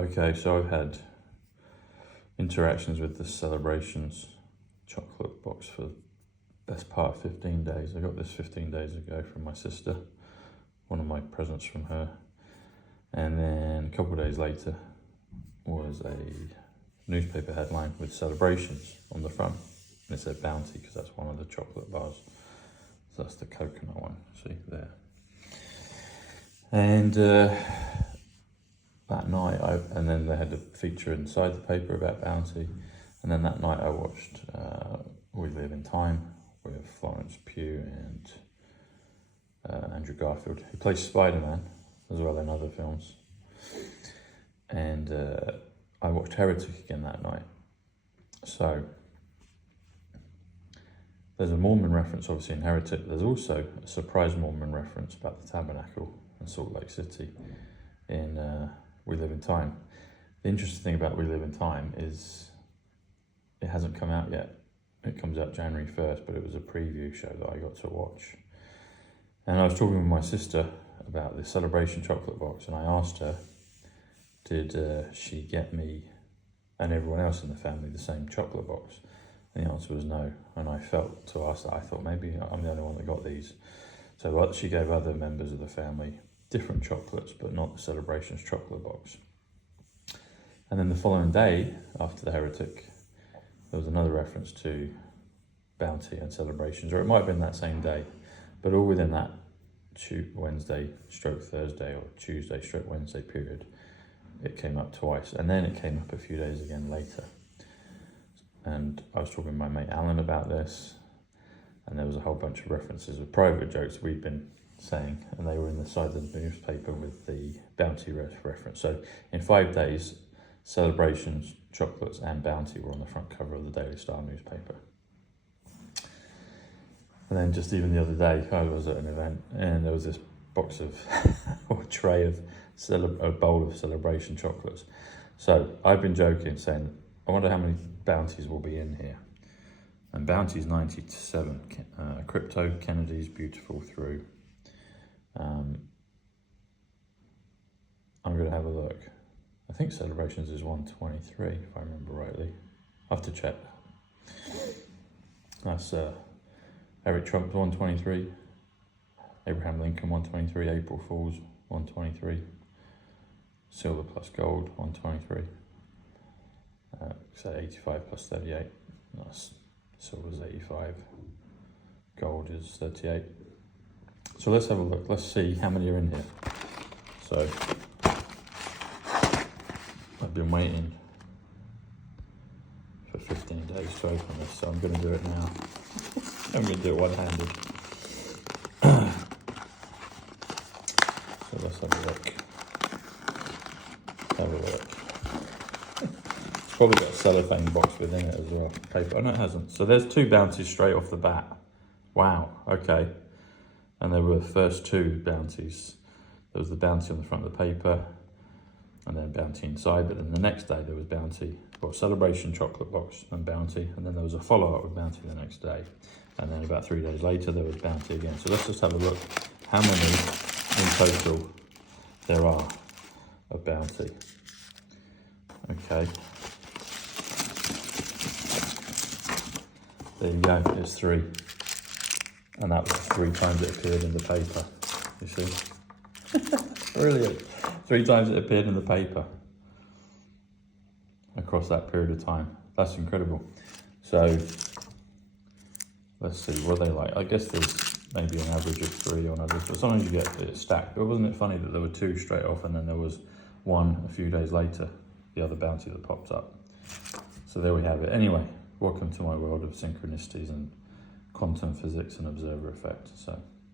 Okay, so I've had interactions with the Celebrations chocolate box for the best part of 15 days. I got this 15 days ago from my sister, one of my presents from her. And then a couple of days later was a newspaper headline with Celebrations on the front. And it said Bounty because that's one of the chocolate bars. So that's the coconut one, see there. And that night, and then they had a feature inside the paper about Bounty. And then that night I watched We Live in Time with Florence Pugh and Andrew Garfield. He plays Spider-Man as well in other films. And I watched Heretic again that night. So there's a Mormon reference obviously in Heretic. There's also a surprise Mormon reference about the tabernacle in Salt Lake City in We Live in Time. The interesting thing about We Live in Time is it hasn't come out yet. It comes out January 1st, but it was a preview show that I got to watch. And I was talking with my sister about the Celebration chocolate box, and I asked her, did she get me and everyone else in the family the same chocolate box? And the answer was no. And I felt to ask that, I thought maybe I'm the only one that got these. So she gave other members of the family different chocolates, but not the Celebrations chocolate box. And then the following day, after the Heretic, there was another reference to Bounty and Celebrations, or it might have been that same day, but all within that Wednesday/Thursday or Tuesday/Wednesday period, it came up twice. And then it came up a few days again later. And I was talking with my mate Alan about this, and there was a whole bunch of references of private jokes we'd been saying, and they were in the side of the newspaper with the Bounty reference. So in 5 days, Celebrations, chocolates and Bounty were on the front cover of the Daily Star newspaper. And then just even the other day, I was at an event and there was this box of, or tray of, a bowl of Celebration chocolates. So I've been joking, saying, I wonder how many Bounties will be in here. And Bounty's 97, Crypto, Kennedy's Beautiful through. I'm going to have a look. I think Celebrations is 123, if I remember rightly. I'll have to check. That's Eric Trump's 123, Abraham Lincoln 123, April Fool's 123, Silver plus Gold 123, so 85 plus 38, that's silver's 85, gold is 38. So let's have a look, let's see how many are in here. So I've been waiting for 15 days to open this, so I'm going to do it now. I'm going to do it one-handed. So let's have a look. Have a look. It's probably got a cellophane box within it as well. Paper. Oh no, it hasn't. So there's 2 Bounties straight off the bat. Wow, okay. And there were the first 2 Bounties. There was the Bounty on the front of the paper, and then Bounty inside, but then the next day there was Bounty, well, Celebration chocolate box and Bounty, and then there was a follow-up with Bounty the next day. And then about 3 days later, there was Bounty again. So let's just have a look how many in total there are of Bounty. Okay. There you go, it's 3. And that was 3 times it appeared in the paper, you see? Brilliant. 3 times it appeared in the paper across that period of time. That's incredible. So let's see, what are they like? I guess there's maybe an average of 3 on others, but sometimes you get it stacked. But wasn't it funny that there were 2 straight off and then there was 1 a few days later, the other Bounty that popped up. So there we have it. Anyway, welcome to my world of synchronicities and quantum physics and observer effect. So